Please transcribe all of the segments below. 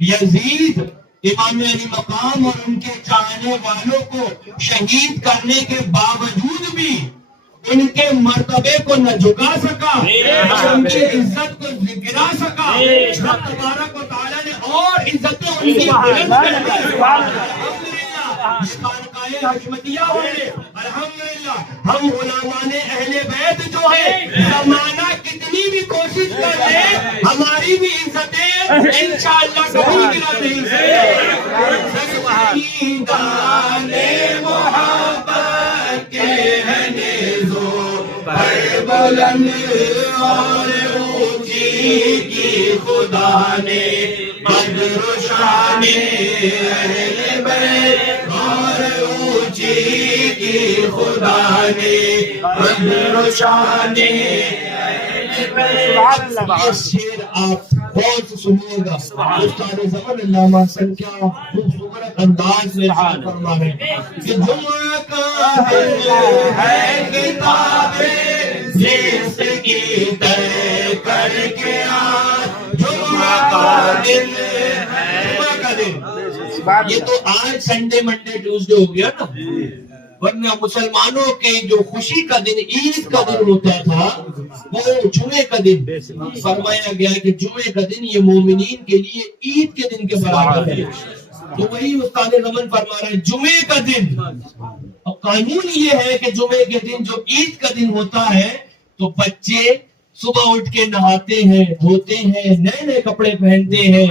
یزید امام علی مقام اور ان کے چاہنے والوں کو شہید کرنے کے باوجود بھی ان کے مرتبے کو نہ جھکا سکا، ان کی عزت کو گرا سکا۔ اللہ تبارک و تعالیٰ نے اور عزتیں ان کی بلند کر دی۔ خانقاہ حشمتیہ والے الحمدللہ ہم علماء اہل بیت جو ہے زمانہ کتنی بھی کوشش کر لے ہماری بھی عزتیں انشاءاللہ کبھی گرا نہیں سکتی۔ محبت کے ہیں نیزوں پر بلند اور اونچی کی خدا نے قدر و شان اہل بیت اور اونچی کی خدا نے قدر و شان اہل بیت۔ یہ شعر آپ بہت سنیے گا، استاد زمان علامہ حسن کیا خوبصورت انداز میں فرما رہے ہیں کہ جمعہ کا ہے کتاب زیست کی طے کر کے آج جمعہ کا دن ہے، جمعہ کا دن۔ یہ تو آج سنڈے منڈے ٹیوزڈے ہو گیا نا، ورنہ مسلمانوں کے جو خوشی کا دن عید کا دن ہوتا تھا وہ جمعے کا دن فرمایا گیا کہ جمعے کا دن یہ مومنین کے لیے عید کے دن کے برابر ہے۔ تو وہی استاد رمن فرما رہے ہیں جمعے کا دن، اور قانون یہ ہے کہ جمعے کے دن جو عید کا دن ہوتا ہے تو بچے صبح اٹھ کے نہاتے ہیں، دھوتے ہیں، نئے نئے کپڑے پہنتے ہیں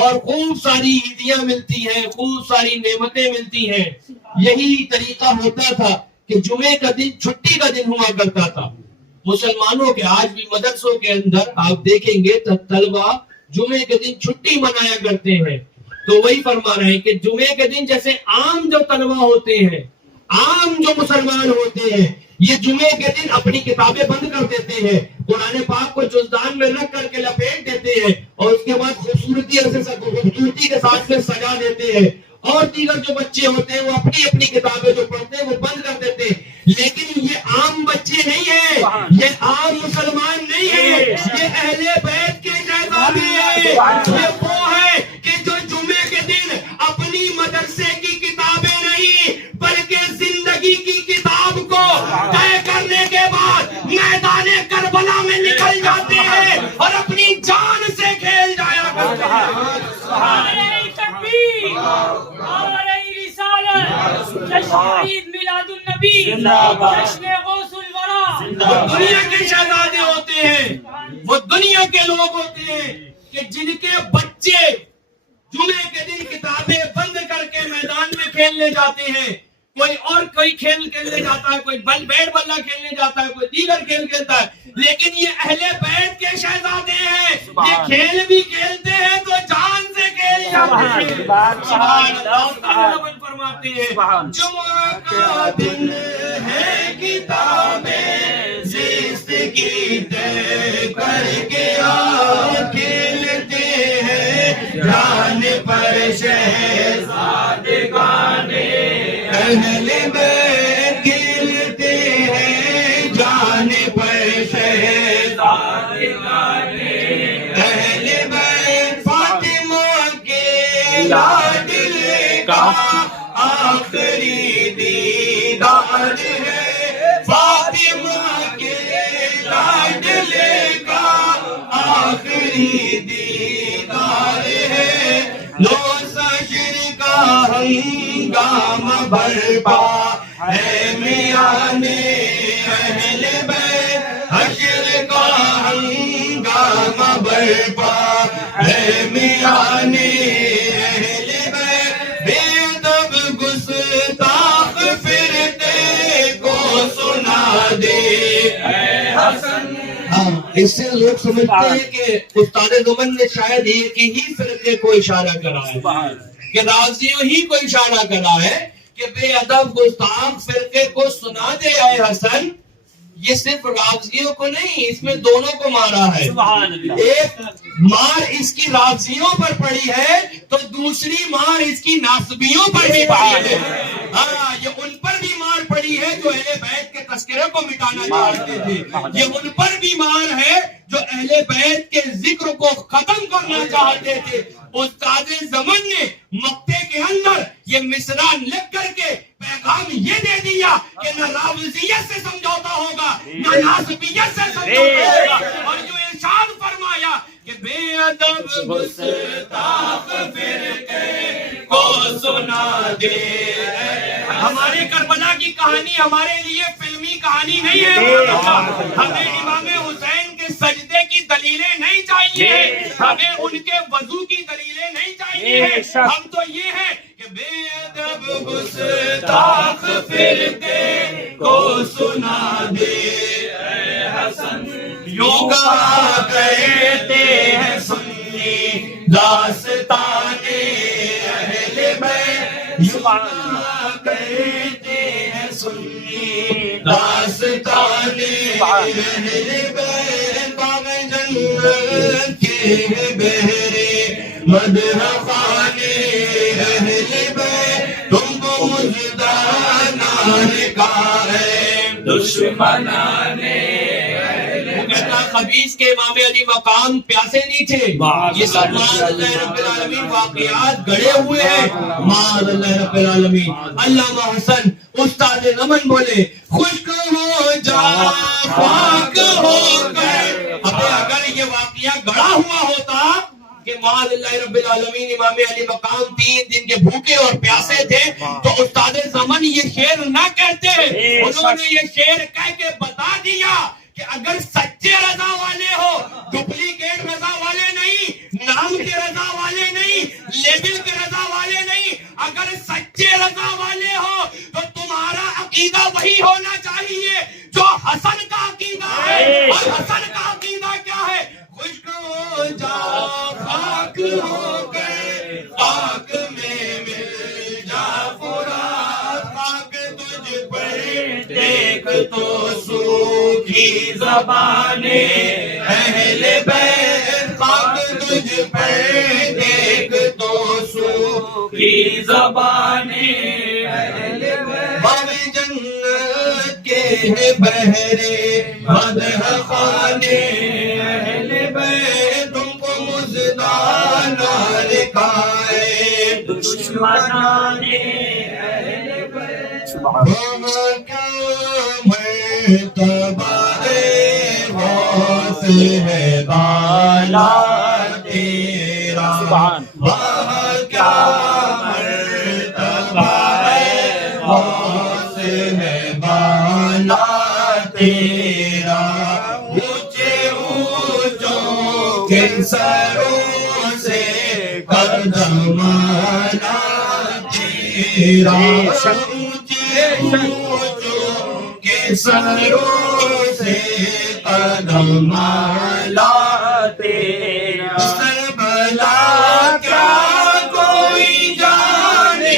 اور خوب ساری عیدیاں ملتی ہیں، خوب ساری نعمتیں ملتی ہیں۔ یہی طریقہ ہوتا تھا کہ جمعے کا دن چھٹی کا دن ہوا کرتا تھا مسلمانوں کے۔ آج بھی مدرسوں کے اندر آپ دیکھیں گے طلبہ جمعے کے دن چھٹی منایا کرتے ہیں۔ تو وہی فرما رہے ہیں کہ جمعے کے دن جیسے عام جو طلبہ ہوتے ہیں، عام جو مسلمان ہوتے ہیں، یہ جمعے کے دن اپنی کتابیں بند کر دیتے ہیں، قرآن پاک کو جزدان میں رکھ کر کے لپیٹ دیتے ہیں اور اس کے بعد خوبصورتی کے ساتھ میں سجا دیتے ہیں، اور دیگر جو بچے ہوتے ہیں وہ اپنی اپنی کتابیں جو پڑھتے ہیں وہ بند کر دیتے ہیں۔ لیکن یہ عام بچے نہیں ہیں، یہ عام مسلمان نہیں ہیں، یہ اہل بیت کے شہزادے ہیں۔ یہ وہ ہے کہ جو جمعے کے دن اپنی مدرسے کی کتابیں نہیں بلکہ زندگی کی کتاب کو طے کرنے کے بعد میدان کربلا میں نکل جاتے ہیں اور اپنی جان سے کھیل جایا کرتے ہیں۔ عید میلاد النبی، جشن غوث الورا۔ وہ دنیا کے شہزادے ہوتے ہیں، وہ دنیا کے لوگ ہوتے ہیں کہ جن کے بچے جمعے کے دن کتابیں بند کر کے میدان میں کھیلنے جاتے ہیں۔ کوئی کھیل کھیلنے جاتا ہے، کوئی بیٹ بلہ کھیلنے جاتا ہے، کوئی دیگر کھیل کھیلتا ہے، لیکن یہ اہل بیت کے شہزادے ہیں، یہ کھیل بھی کھیلتے ہیں تو جان سے کھیل جاتے ہیں۔ سبحان اللہ فرماتے ہیں جمعہ کا دن ہے کتابیں زیست کی طے کر کے کھیلتے ہیں جان پر شہزادگان اہل بیت کھیلتے ہیں جان پر شہزادگان اہل بیت۔ فاطمہ کے لاڈلے کا آخری دیدار ہے، فاطمہ کے لاڈلے کا آخری دیدار ہے۔ لو سجر ہنگامہ برپا ہے میانے اہل بیت حشر کا ہنگامہ برپا ہے میانے اہل بیت بے ادب گستاخ فرقے کو سنا دے اے حسن۔ اس سے لوگ سمجھتے ہیں کہ استاد زمن نے شاید ایک ہی فرقے کو اشارہ کرا ہے کہ رازیوں ہی کو اشارہ کرا ہے کہ بے ادب گستاخ فرقے کو سنا دے اے حسن۔ یہ صرف رازیوں کو نہیں، اس میں دونوں کو مارا ہے۔ ایک مار اس کی رازیوں پر پڑی ہے تو دوسری مار اس کی ناصبیوں پر بھی پڑی ہے۔ ہاں، یہ ان پر بھی مار پڑی ہے جو اہل بیت کے تذکرے کو مٹانا چاہتے تھے، یہ ان پر بھی مار ہے جو اہل بیت کے ذکر کو ختم کرنا چاہتے تھے۔ استاد زمن نے مکتے کے اندر یہ مصرع لکھ کر کے پیغام یہ دے دیا کہ نہ راوزیت سے سمجھوتا ہوگا نہ ناصبیت سے سمجھوتا ہوگا، اور جو ارشاد فرمایا کہ بے ادب گستاخ فرقے کو سنا دے۔ ہمارے کربلا کی کہانی ہمارے لیے فلمی کہانی نہیں ہے، ہمیں امام حسین کے سجدے کی دلیلیں نہیں چاہیے، ہمیں ان کے وضو کی دلیلیں نہیں چاہیے، ہم تو یہ ہے کہ بے ادب گستاخ فرقے کو سنا دے اے حسن۔ یوں کہا کہتے ہیں سنی داستانے اہل بیت، یوں کہا کہتے ہیں سنی داستانے اہل بیت، باغ جنت کے بہرے مدح خانے اہل بیت، تم کو مجدانہ کا ہے دشمنانے۔ خبیث کے امام علی مقام پیاسے نہیں تھے، یہ سب معاذ اللہ رب العالمین واقعات گڑے ہوئے ہیں، معاذ اللہ رب العالمین۔ علامہ حسن استاد زمن بولے خشک ہو جا خاک ہو گئے۔ اب اگر یہ واقعہ گڑا ہوا ہوتا کہ معاذ اللہ رب العالمین امام علی مقام 3 دن کے بھوکے اور پیاسے تھے تو استاد زمن یہ شعر نہ کہتے، انہوں نے یہ شعر کہہ کے بتا دیا کہ اگر سچے رضا والے ہو، ڈپلیکیٹ رضا والے نہیں، نام کے رضا والے نہیں، لیبل کے رضا والے نہیں، اگر سچے رضا والے ہو تو تمہارا عقیدہ وہی ہونا چاہیے جو حسن کا عقیدہ ہے۔ اور حسن کا عقیدہ کیا ہے؟ خشک ہو جا خاک ہو گئے، خاک میں مل جا فرات، خاک تجھ پر دیکھ تو سوکھی زبانے اہل بیت، خاک تجھ پر دیکھ تو سوکھی زبانے اہل بیت، باغ جنت کے بہرے مدح خانے اہل بیت، تم کو مزدانہ لکھائے دشمنانے اہل بیت۔ وہاں کیا مرتبہ غوث ہے بالا تیرا، وہاں کیا مرتبہ غوث ہے بالا تیرا، اونچے اونچوں کے سروں سے قدم آنا تیرا، اونچے اونچوں کے سروں سے قدم آنا تیرا، کربلا کیا کوئی جانے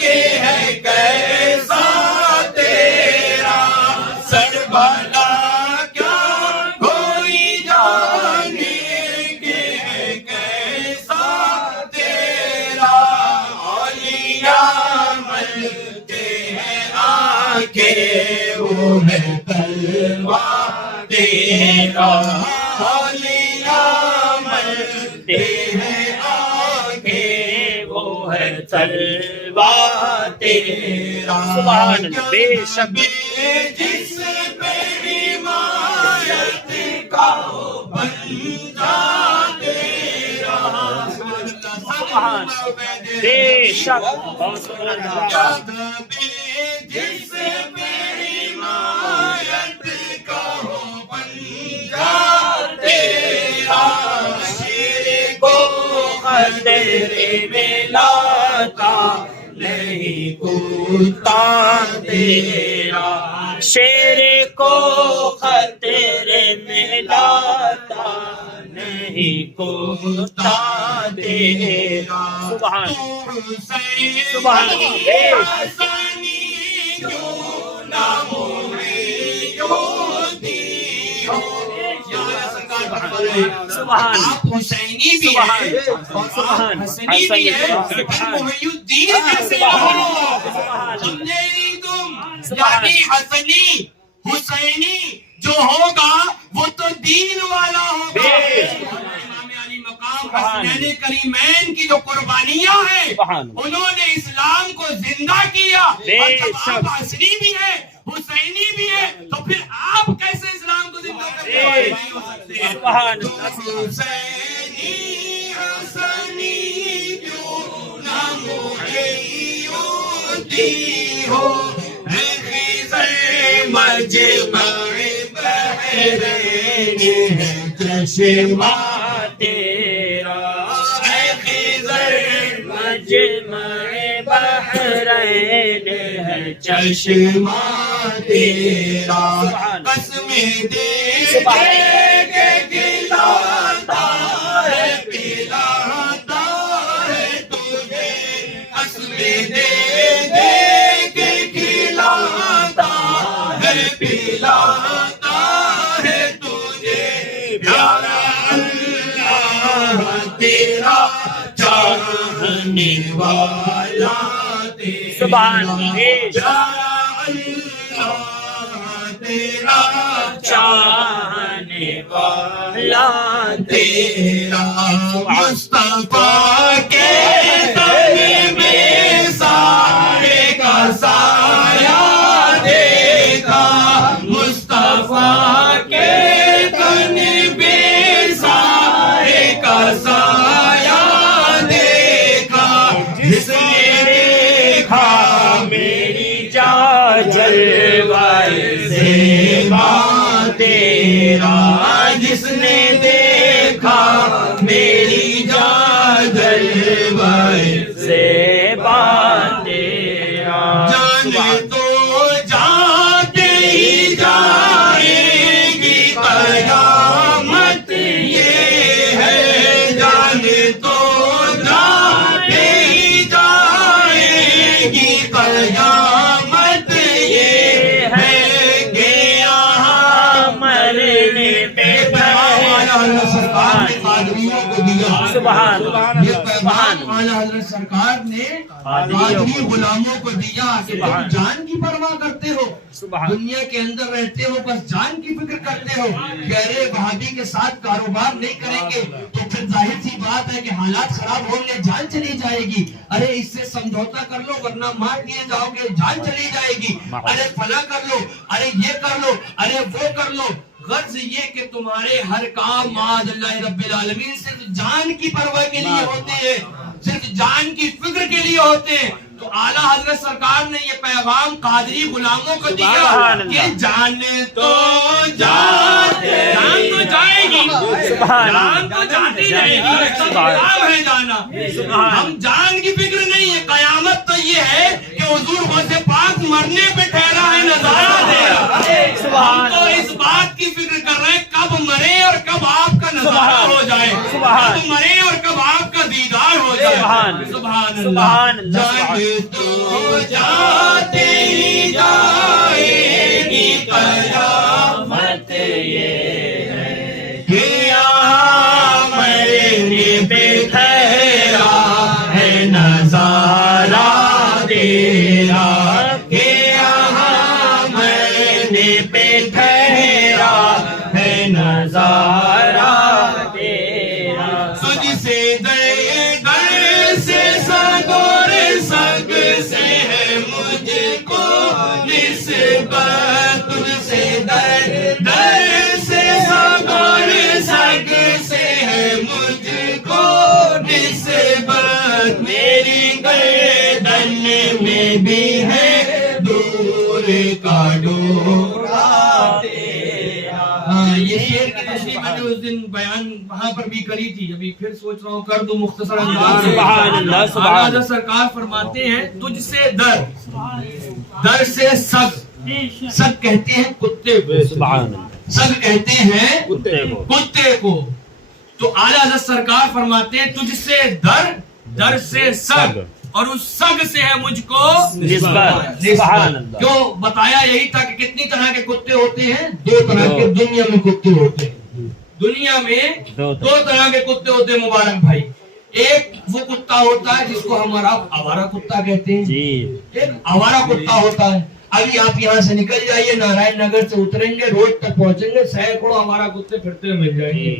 کہ ہے کیسا تیرا، کربلا کیا کوئی جانے کہ ہے کیسا تیرا، اولیاء ملتے ہیں آنکھیں وہ ہے تلوار تیرا، اولیاء ملتے ہیں آنکھیں وہ ہے تلوار تیرا، بے شک جس پہ حمایت کا بندہ تیرا، سبحان بے شک بہت سبحان جس پہ حمایت کا ہو پنجہ تیرا شیر کو خطرے میں لاتا نہیں کتا تیرا شیر کو خطرے میں لاتا نہیں کوتا تیرا سبحان سبحان حسنی کیوں نہ ہوتی ہو سبحان آپ حسینی بھی سبحان ہیں سبحان حسنی بھی ہیں سبحان محی الدین کیسے ہو تم میری تم یعنی حسنی حسینی جو ہوگا وہ تو دین والا ہوگا امام علی مقام حسنین کریمین کی جو قربانیاں ہیں انہوں نے اسلام کو زندہ کیا اور جب آپ حسنی بھی ہیں حسینی بھی ہے تو پھر آپ کیسے اسلام کو زندہ کرتے ہیں سبحان حسینی حسنی کیوں نہ ہوتی ہو اے خضر مجمع بحرین ہے چشمہ تیرا اے خضر مجمع بحرین ہے چشمہ تیرا قسم دے کے کھلاتا ہے پلاتا ہے تجھے قسم دے کے کھلاتا ہے پلاتا ہے تجھے پیارا اللہ تیرا چاہنے والا سبحان تیرا چاہنے والا تیرا مصطفیٰ کے تن میں سارے کا سایہ دیکھا مصطفیٰ کے تن میں سارے کا سایہ دیکھا جس نے دیکھا میری جلوائے زیبا تیرا جس نے دیکھا میری جلوائے زیبا تیرا جان تو جاتے ہی جائے گی قیامت یہ ہے جان تو جاتے ہی جائے گی قیامت یہ ہے کہ یہاں مرنے پہ سرکار نے قادریوں کو دیا سبحان یہ پیغام اعلیٰ حضرت سرکار نے قادری غلاموں کو دیا کہ تم جان کی پرواہ کرتے ہو دنیا کے اندر رہتے ہو بس جان کی فکر کرتے ہو کہ ارے وہابی کے ساتھ کاروبار نہیں کریں گے تو پھر ظاہر سی بات ہے کہ حالات خراب ہوں گے جان چلی جائے گی ارے اس سے سمجھوتا کر لو ورنہ مار دیے جاؤ گے جان چلی جائے گی ارے فلاں کر لو ارے یہ کر لو ارے وہ کر لو غرض یہ کہ تمہارے ہر کام معاذ اللہ رب العالمین صرف جان کی پرواہ کے لیے ہوتے ہیں صرف جان کی فکر کے لیے ہوتے ہیں تو اعلیٰ حضرت سرکار نے یہ پیغام قادری غلاموں کو دیا کہ جان تو جاتے جان تو جائے گی جان تو جاتی رہے گی سبحان ہے جانا ہم جان کی فکر نہیں ہے قیامت تو یہ ہے کہ حضور غوث پاک مرنے پہ ٹھہرا ہے نظارہ دے رہا ہم تو اس بات کی فکر کر رہے ہیں کب مرے اور کب آپ کا نظارہ ہو جائے کب مرے اور کب آپ کا دیدار ہو جائے سبحان اللہ جان تو جاتے ہی جائے گی قیامت یہ ہے کہ یہاں مرنے پہ ٹھہرا ہے نظارہ تیرا کہ یہاں مرنے پہ ٹھہرا ہے نظارہ تیرا تجھ سے در سے سگور سگ سے ہے مجھ کو نسبت تجھ سے در بیان وہاں پر بھی کری تھی, ابھی پھر سوچ رہا ہوں کر دوں مختصر انداز میں. سبحان اللہ, سبحان اللہ. سرکار فرماتے ہیں تجھ سے در, در سے سگ, سگ کہتے ہیں کتے کو, سبحان اللہ. سگ کہتے ہیں کتے کو. کتے کو. تو اعلیٰ حضرت سرکار فرماتے ہیں تجھ سے در, در سے سگ, اور اس سگ سے ہے مجھ کو نسبت. سبحان اللہ. کیوں بتایا یہی تھا کہ کتنی طرح کے کتے ہوتے ہیں, 2 طرح کے دنیا میں کتے ہوتے ہیں. دنیا میں 2 طرح کے کتے ہوتے ہیں مبارک بھائی. ایک وہ کتا ہوتا ہے جس کو ہمارا آوارہ کتا کہتے ہیں, ایک آوارہ کتا ہوتا ہے. ابھی آپ یہاں سے نکل جائیے, نارائن نگر سے اتریں گے, روڈ تک پہنچیں گے, سینکڑوں ہمارا کتے پھرتے ہوئے مل جائیں گے.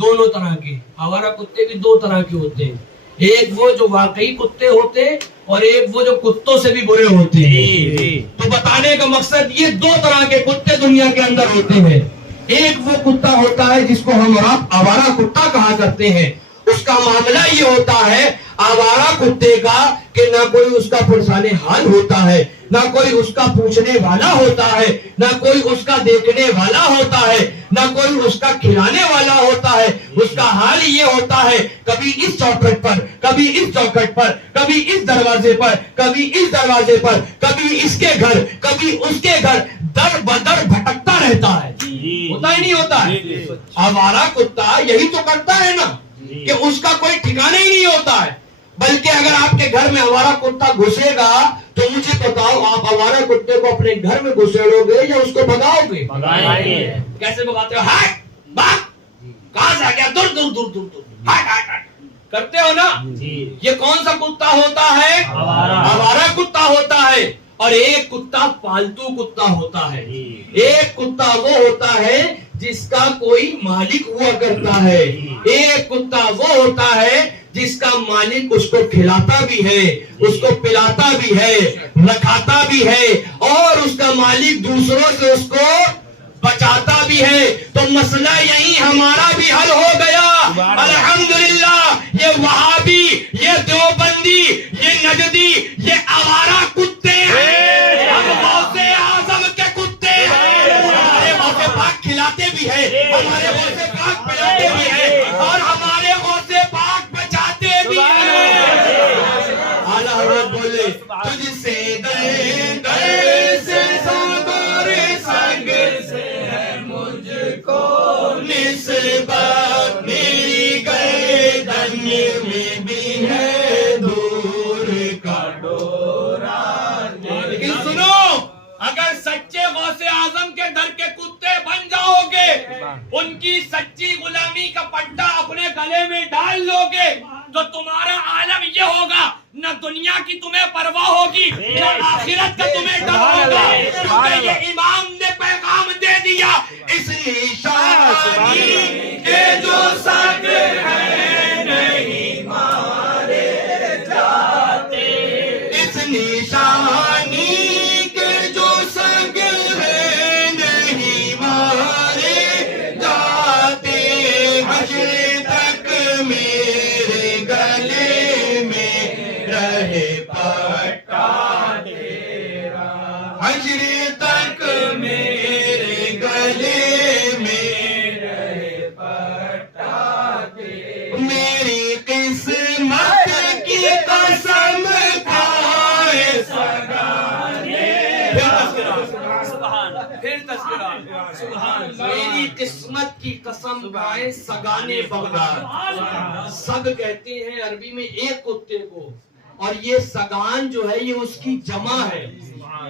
دونوں طرح کے آوارہ کتے بھی 2 طرح کے ہوتے ہیں, ایک وہ جو واقعی کتے ہوتے ہیں اور ایک وہ جو کتوں سے بھی برے ہوتے ہیں. تو بتانے کا مقصد یہ 2 طرح کے کتے دنیا کے اندر ہوتے ہیں. ایک وہ کتا ہوتا ہے جس کو ہم آوارہ کتا کہا کرتے ہیں. اس کا معاملہ یہ ہوتا ہے آوارہ کتے کا کہ نہ کوئی اس کا پرسان حال ہوتا ہے, نہ کوئی اس کا پوچھنے والا ہوتا ہے, نہ کوئی اس کا دیکھنے والا ہوتا ہے, نہ کوئی اس کا کھلانے والا ہوتا ہے. اس کا حال یہ ہوتا ہے کبھی اس چوکھٹ پر, کبھی اس چوکھٹ پر, کبھی اس دروازے پر, کبھی اس دروازے پر, کبھی اس کے گھر, کبھی اس کے گھر, در بدر بھٹکتا رہتا ہے. ہوتا ہی نہیں ہوتا ہے. آوارہ کتا یہی تو کرتا ہے نا کہ اس کا کوئی ٹھکانا ہی نہیں ہوتا ہے. بلکہ اگر آپ کے گھر میں آوارہ کتا گھسے گا تو مجھے بتاؤ آپ آوارہ کتے کو اپنے گھر میں گھسیڑو گے یا اس کو بھگاؤ گے؟ کیسے بھگاتے ہو؟ ہٹ بھاگ, کہاں سے آ گیا, دور دور دور دور دور, ہٹ ہٹ ہٹ کرتے ہو نا. یہ کون سا کتا ہوتا ہے؟ آوارہ کتا ہوتا ہے. اور ایک کتا پالتو کتا ہوتا ہے. ایک کتا وہ ہوتا ہے جس کا کوئی مالک ہوا کرتا ہے. ایک کتا وہ ہوتا ہے جس کا مالک اس کو کھلاتا بھی ہے, اس کو پلاتا بھی ہے, رکھاتا بھی ہے, اور اس کا مالک دوسروں سے اس کو بچاتا بھی ہے. تو مسئلہ یہی ہمارا بھی حل ہو گیا الحمدللہ. یہ وہابی, یہ دیوبندی, یہ نجدی, یہ آوارہ کتے ہیں, ہم غوث اعظم کے کتے ہیں. ہمارے غوث پاک کھلاتے بھی ہیں, ہمارے غوث پاک پلاتے بھی ہیں, اور ہمارے غوث پاک بچاتے بھی ہیں. اعلیٰ حضرت بولے تجھ سے در در سے ساگر سنگ سے ہے مجھ کو نسبت, میری گردن میں بھی ہے دور کا ڈورا. لیکن سنو, اگر سچے غوث اعظم کے در کے کتے بن جاؤ گے, ان کی سچی غلامی کا پٹا اپنے گلے میں ڈال لو گے, تو تمہارا عالم یہ ہوگا نہ دنیا کی تمہیں پرواہ ہوگی نہ آخرت کا تمہیں ڈر ہوگا. کیونکہ یہ امام نے پیغام دے دیا, اس نشانی کے جو سگ ہیں نہیں مارے جاتے, اس نشانی کے جو سگ ہیں نہیں مارے جاتے. حشر تک میرے گلے میں رہے پٹا تیرا, حشر تک میرے گلے میں رہے پٹا تیرا. میری قسمت کی قسم کھائے سگانے, پھر تذکرہ, میری قسمت کی قسم کھائے سگانے بغداد. سگ کہتے ہیں عربی میں ایک کتے کو, اور یہ سگان جو ہے یہ اس کی جمع ہے.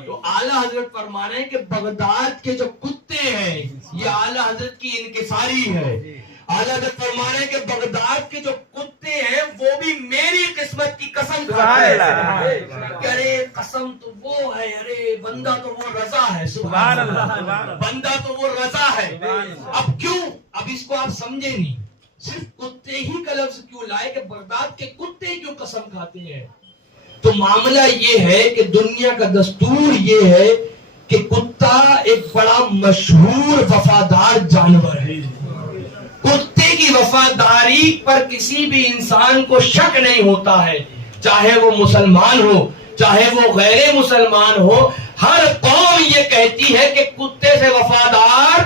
تو اعلیٰ حضرت فرما رہے ہیں کہ بغداد کے جو کتے ہیں یہ اعلیٰ حضرت کی انکساری ہے. اعلیٰ حضرت فرما رہے ہیں کہ بغداد کے جو کتے ہیں وہ بھی میری قسمت کی قسم کھاتے ہیں. ارے قسم تو وہ ہے, ارے بندہ تو وہ رضا ہے. سبحان اللہ, بندہ تو وہ رضا ہے. اب کیوں, اب اس کو آپ سمجھے نہیں, صرف کتے ہی کا لفظ کیوں لائے کہ بغداد کے کتے ہی کیوں قسم کھاتے ہیں؟ تو معاملہ یہ ہے کہ دنیا کا دستور یہ ہے کہ کتا ایک بڑا مشہور وفادار جانور ہے. کتے کی وفاداری پر کسی بھی انسان کو شک نہیں ہوتا ہے, چاہے وہ مسلمان ہو چاہے وہ غیر مسلمان ہو. ہر قوم یہ کہتی ہے کہ کتے سے وفادار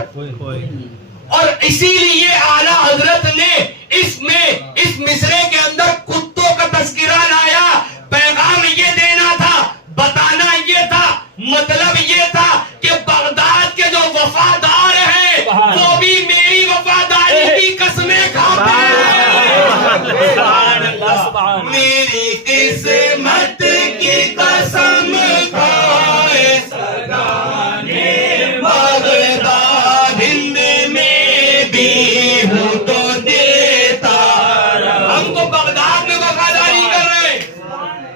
اور اسی لیے اعلیٰ حضرت نے اس مصرے کے اندر کتوں کا تذکرہ لایا. پیغام یہ دینا تھا, بتانا یہ تھا, مطلب یہ تھا کہ بغداد کے جو وفادار ہیں وہ بھی میری وفاداری کی قسمیں کھاتے ہیں. میری قسمت کی قسم کھائے سگانے بغداد ہند میں بھی ہوں تو دیتا. ہم تو بغداد میں وفاداری کر رہے ہیں,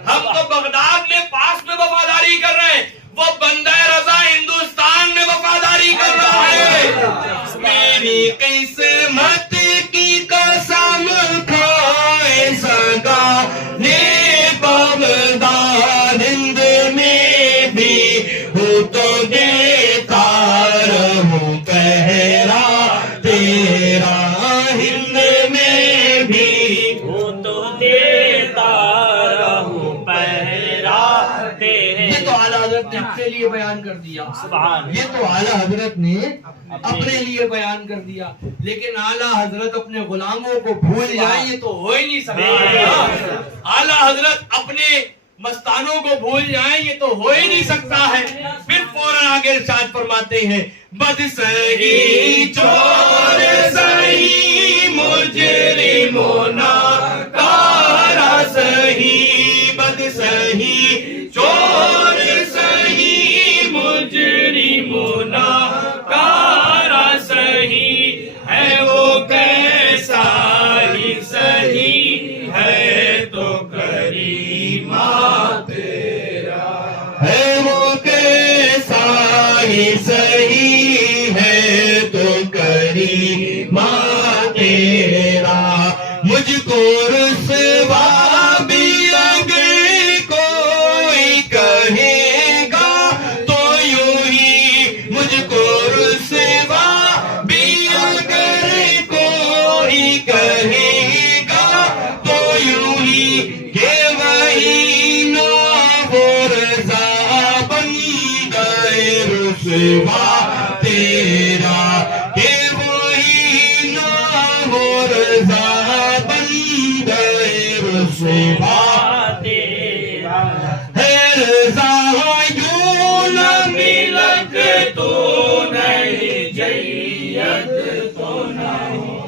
ہم تو بغداد میں پاس میں وفاداری کر رہے ہیں, وہ بندہ رضا ہندوستان میں وفاداری کر رہا ہے. میری قسمت کی قسم کھائے سگانے بغداد ہند میں بھی ہوں تو دیتا رہوں پہرا تیرا ہند میں بھی ہوں تو دیتا رہوں پہرا تیرے. یہ تو اعلیٰ حضرت نے اپنے لیے بیان کر دیا. سبحان یہ تو اعلیٰ حضرت نے اپنے لیے بیان کر دیا, لیکن اعلیٰ حضرت اپنے غلاموں کو بھول جائیں یہ تو ہو ہی نہیں سکتا. اعلیٰ حضرت اپنے مستانوں کو بھول جائیں یہ تو ہو ہی نہیں سکتا ہے. پھر فوراً آگے ارشاد فرماتے ہیں بد سہی چور سہی مجرموں ناکارہ سہی, بد سہی چور سہی مجرموں ناکارہ سہی, ہے وہ کیسا ہی سہی ہے تو کریمہ تیرا, ہے وہ کیسا ہی سہی ہے تو کریمہ تیرا. مجھ کو رسوا بھی اگر کوئی کہے گا تو یوں ہی, مجھ کو رسوا بھی اگر کوئی کہے گا تو یوں ہی کہ وہی نہ ہو رضا بن گئے رسوا تیرا, کہ وہی نہ ہو رضا بن گئے رسوا تیرا. ہے رضا یوں نہ ملک تو نہیں جیت تو نہ ہو,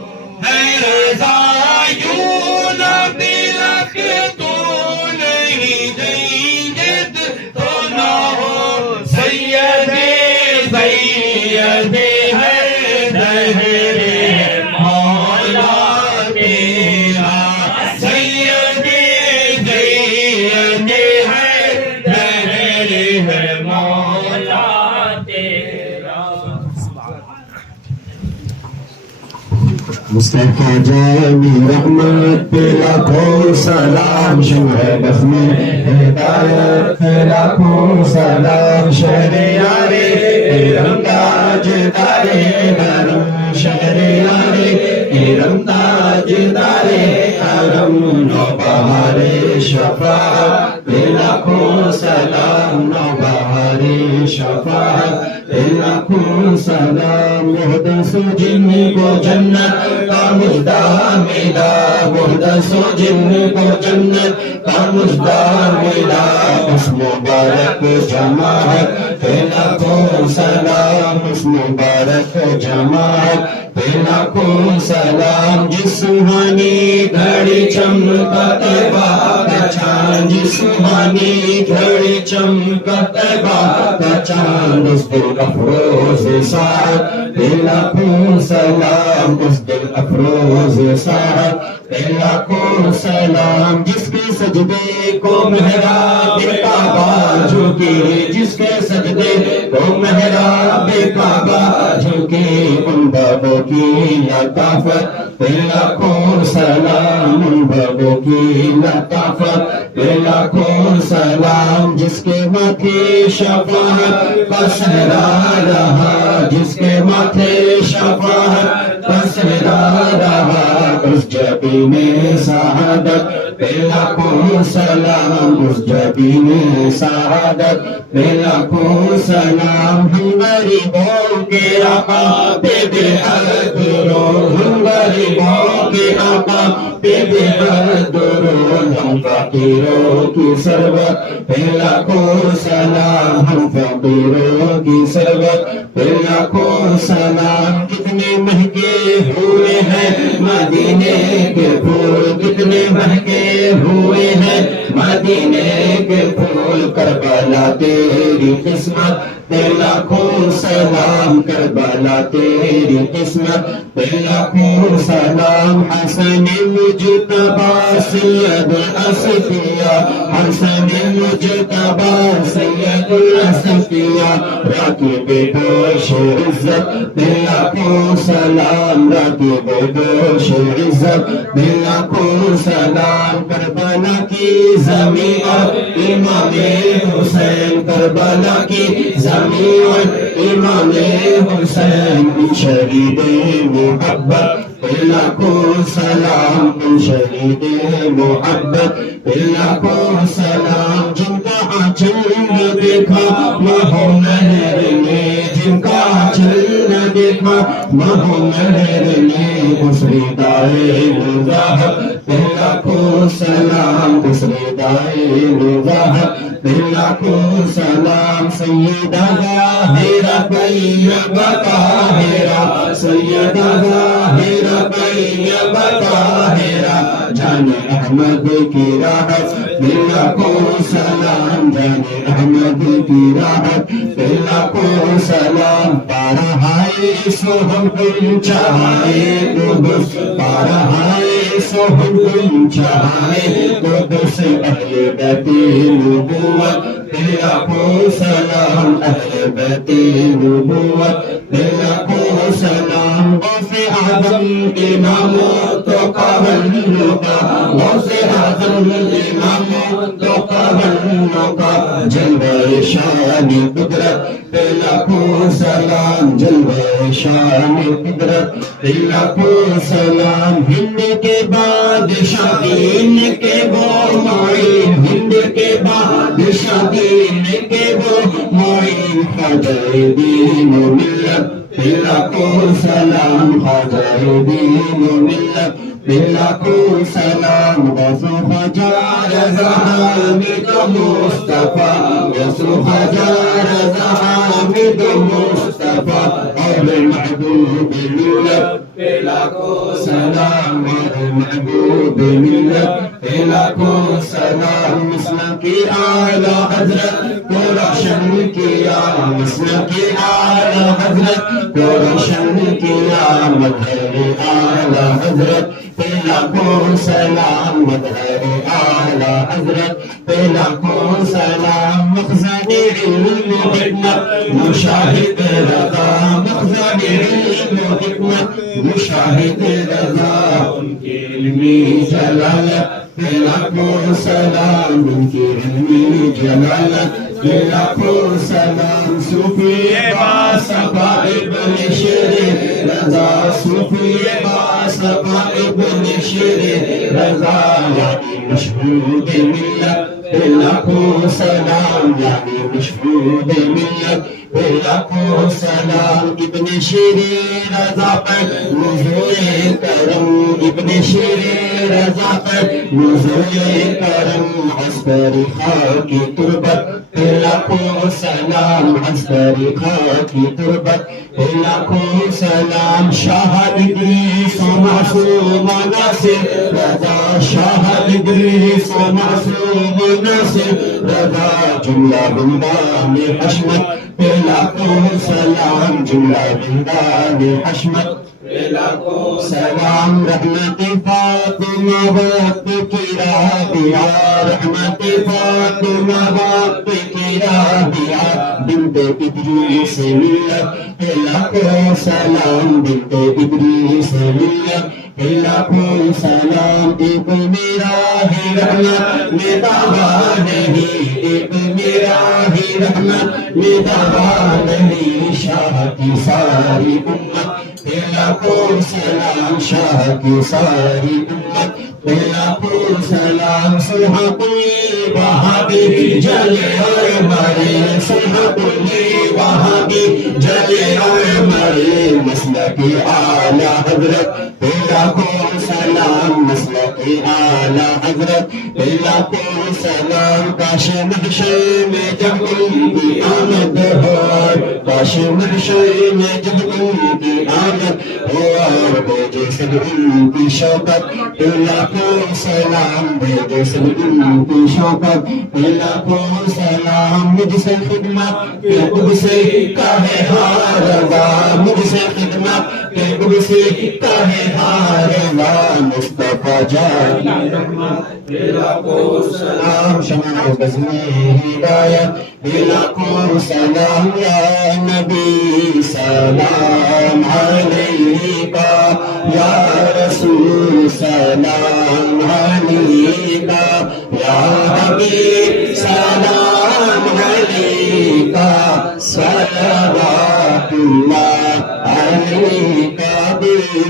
ہے رضا یوں نہ ملک تو نہیں جیت تو نہ ہو. سید سید ہے دہر مولا تیرا, سید سید ہے دہر مولا تیرا. مصطفیٰ جانی رحمت پہ لاکھوں سلام, شہر میں ہدایت پہ لاکھوں سلام, شہریار ارم تاج دارے حرم, شہریار ارم تاج دارے حرم, نوبہار شفاعت پہ لاکھوں سلام, نوبہار شفاعت پہ لاکھوں سلام. محدث جن کو جنت کا مژدہ ملا, محدث جن کو جنت کا مژدہ ملا, اس مبارک جماعت پہ لاکھوں سلام, اس مبارک جماعت پہ لاکھوں سلام. جس سبحانی گھڑی چمکا طیبہ کا چاند, جس سبحانی گھڑی چمکا طیبہ کا چاند, اس دل افروز ساتھ پہ لاکھوں سلام, اس دل افروز ساتھ پہ لاکھوں سلام. جس کے سجدے کو محراب کعبہ جھکے, جس کے سجدے کو محراب کعبہ جھکے, ان بابوں کی لطافت پہ لاکھوں سلام, ان بابوں کی لطافت پہ لاکھوں سلام. جس کے ماتھے شفاعت کا صحرا رہا, جس کے ماتھے شفاعت پسرا رہا اس جبین سعادت پہ لاکھوں سلام، اس جبین سعادت پہ لاکھوں سلام، ہم غریبوں کے آقا پہ بے حد درود، ہم غریبوں کے آقا پہ بے حد درود، ہم فقیروں کی سربت پہ لاکھوں سلام، ہم فقیروں کی سربت پہ لاکھوں سلام۔ کتنے مہکے ہوئے ہیں مدینے کے پھول، کتنے مہکے ہوئے ہیں مدینے کے پھول، کربلا تیری قسمت پہ لاکھوں سلام، کربلا تیری قسمت پہ لاکھوں سلام۔ حسن مجتبی سید الاسفیاء، حسن مجتبی سید الاسفیاء، راکب دوش عزت پہ لاکھوں سلام، راکب دوش عزت پہ لاکھوں سلام۔ کربلا کی زمین اور امام حسین، کربلا کی زمین اور امام حسین، شہید محبت پہ لاکھوں سلام، شہید محبت پہ لاکھوں سلام۔ جن کا آنچل دیکھا ماہ مہر نے، جن کا آنچل دیکھا ماہ مہر نے، اس ردائے مظاہر پہ لاکھوں سلام، اس ردائے مظاہر پہ لاکھوں سلام۔ سیدہ ظاہرہ طیبہ طاہرہ، سیدہ ظاہرہ طیبہ طاہرہ، جان احمد کی راحت پہ لاکھوں سلام، جان احمد کی راحت پہ لاکھوں سلام۔ بارہائے سو ہم تم چاہے قدس، بارہائے سو ہم تم چاہے قدس، اہل بیت نبوت پہ لاکھوں سلام، اہل بیت نبوت پہ لاکھوں سلام۔ غوث اعظم امام تو قبلوں کا، غوث اعظم امام تو قبلوں کا، جلوہ شان قدرت پہ لاکھوں سلام، جلوہ شان قدرت پہ لاکھوں سلام۔ ہند کے بادشاہ دین کے وہ معین، ہند کے بادشاہ دین کے وہ معین، خواجہ دین و ملت پہ لاکھوں سلام، خواجہ دین و ملت پہ لاکھوں سلام۔ غوث و خواجہ رضا حامد مصطفیٰ، غوث و خواجہ رضا حامد مصطفیٰ، اور محبوب ملت پہ لاکھوں سلام، اور محبوب ملت پہ لاکھوں سلام۔ مسلم کی اعلیٰ حضرت کو روشن کیا، مسلم کی اعلیٰ حضرت کو روشن کیا، مظہر اعلیٰ حضرت پہ لاکھوں سلام، مظہر اعلیٰ حضرت پہ لاکھوں سلام۔ مخزن علم و حکمت مشاہد رضا، مخزن علم و حکمت مشاہد رضا، ان کی علمی جلالت پہ لاکھوں سلام، ان کی علمی جلالت پہ لاکھوں سلام۔ صوفی باصفا ابن شیر رضا، صوفی باصفا ابن شیر رضا، یعنی مشہود ملت پہ لاکھوں سلام، یعنی مشہود ملت پہ لاکھوں سلام۔ ابن شیر رضا پر نزول کرم، ابن شیر رضا پر نزول کرم، عسکری خاکی تربت پہ لاکھوں سلام، عسکری خاکی تربت پہ لاکھوں سلام۔ شاہ ادریس و معصوم ناصر رضا، شاہ ادریس و معصوم ناصر رضا، جملہ بندان حشمت پہ لاکھوں سلام، جملہ بندان حشمت پہ لاکھوں سلام۔ رحمت فاطمہ وقت کی رابعہ، رحمت فاطمہ وقت کی رابعہ، بنت ادریس ملت پہ لاکھوں سلام، بنت ادریس ملت پہ لاکھوں سلام۔ ایک میرا ہی رحمت میں دعویٰ نہیں، ایک میرا ہی رحمت میں دعویٰ نہیں، شاہ کی ساری امت لاکھوں سلام شاہ کی ساری امت لاکھوں سلام سنہا کوئی وہاں بھی جلے اور مرے سنہا کوئی وہاں بھی جلے اور مرے مسلک اعلی حضرت لاکھوں سلام مسلک اعلی حضرت لاکھوں سلام کاش محشر میں جب ان کی آمد ہو کاش محشر میں جب ان کی آمد ہو اور بھیجے سب ان کی شوقت لاکھوں سلام بھیجے سب ان کی شوقت لاکھوں سلام مجھ سے خدمت کہ خود سے کہے ہاروا مجھ سے خدمت کہ خود سے کہے ہاروا مصطفیٰ جان لاکھوں سلام شمع بزم ہدایت لاکھوں سلام یا نبی سلام علیکہ یا رسول سلام علیکہ یا حبیب سلام علیکہ صلوات اللہ علیکہ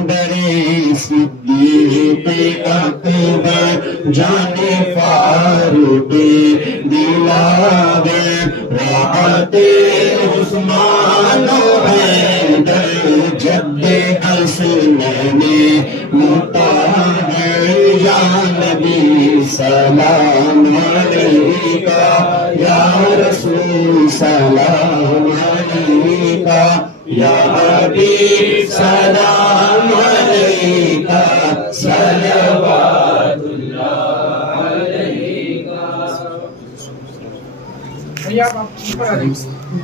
بڑے صدیق اکبر جان فاروق دلاور راحت عثمان و حیدر جد حسنین مطہر یا نبی سلام علیکہ یا رسول سلام علیکہ یا حبیب سلام علیکہ صلوات اللہ علیکہ بھیا آپ